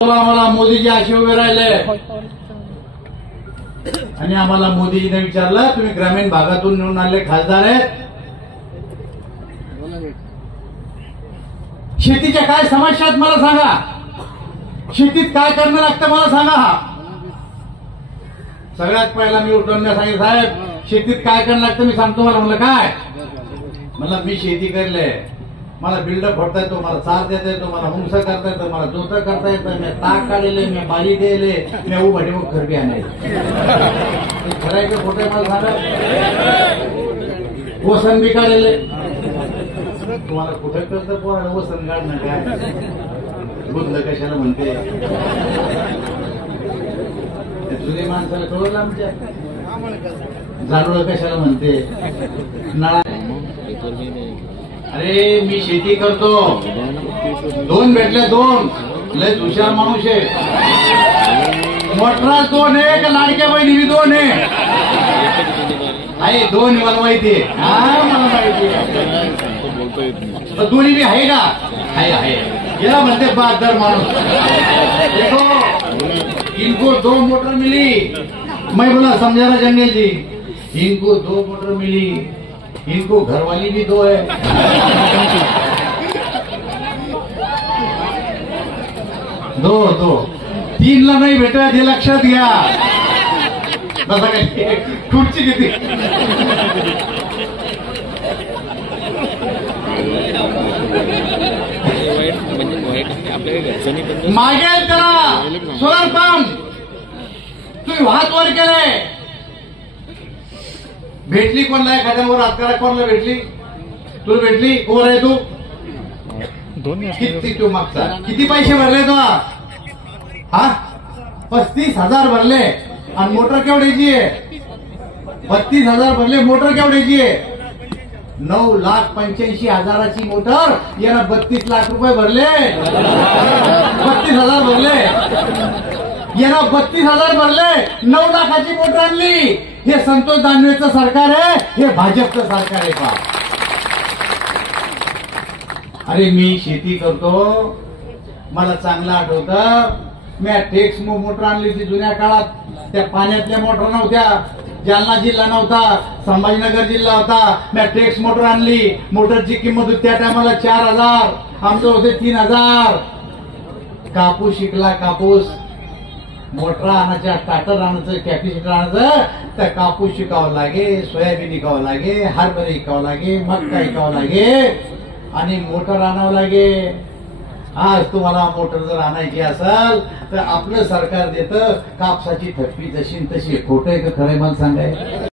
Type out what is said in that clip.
आम्हाला मोदीजी असे उभे राहिले आणि आम्हाला मोदीजीने विचारलं, तुम्ही ग्रामीण भागातून निवडून आलेले खासदार आहेत, शेतीच्या काय समस्या आहेत मला सांगा, शेतीत काय करणं लागतं मला सांगा. सगळ्यात पहिला मी उठून सांगितलं, साहेब शेतीत काय करणं लागतं मी सांगतो. मला म्हणलं काय, म्हणलं मी शेती करले, मला बिल्डअप भरता येतो, मला चार देता येतो, मला हुंस करता येतं, मला जोतं करता येतं, मी ताक काढले, मी बारी दिले, मी उभाटी मग खरबी आणायचे. खरायचे खोटे मला सांगा, वसन बी काढले. तुम्हाला कुठे करतं पोरा वसन काढणं काय, बुद्ध कशाला म्हणते, जुने माणसाला कळलं आमच्या, जाडूळ कशाला म्हणते, नळा. अरे मी शेती करतो, दोन भेटले, दोन लय हुशार माणूस आहे, मोटरात दोन आहे का लाडक्या बहिणी दोन आहे, दोन मला माहिती आहे. हा मला माहिती आहे, दोन्ही बी आहे का, आहे याला म्हणते बहादर माणूस. देखो इनको दो मोटर मिली, मैं बोला समझाना जंगल जी, इनको दो मोटर मिली, इनको घरवाली भी दो है. दो तीनला नाही भेटत हे लक्षात घ्या. बसा काय खुर्ची किती मागेल त्याला सोलर पंप, तुम्ही हात वर केले, भेटली कोणला, एखाद्यावर हात करा, कोणला भेटली, तुला भेटली, कोण आहे तू, किती तू मागचा, किती पैसे भरले तो, हा 35,000 भरले, आणि मोटर केवढ्याची आहे, 32,000 भरले, मोटर केवढ्याची आहे, 9,85,000ची मोटर, याला 32 लाख रुपये भरले, 32,000 भरले, याला 32,000 भरले, 9 लाखाची मोटर आणली. हे संतोष दानवेचं सरकार आहे, हे भाजपचं सरकार आहे का. अरे मी शेती करतो, मला चांगलं आठवतं, मी टेक्समो मोटर आणली होती जुन्या काळात, त्या पाण्यातल्या मोटर नव्हत्या, जालना जिल्हा नव्हता, संभाजीनगर जिल्हा होता, मी टेक्स मोटर आणली, मोटरची किंमत होती त्या टायमाला 4,000, आमचं होते 3,000. कापूस शिकला, कापूस मोटर आणायच्या, स्टार्टर आणायचं, कॅपॅसिटर आणायचं, तर कापूस शिकावं लागे, सोयाबीन विकावं लागे, हरभरे विकावं लागे, मक्का विकावं लागे, आणि मोटर आणावं लागे. आज तुम्हाला मोटर जर आणायची असेल तर आपलं सरकार देतं, कापसाची थप्पी जशी तशी. खोटं आहे का खरंय मला सांगाय.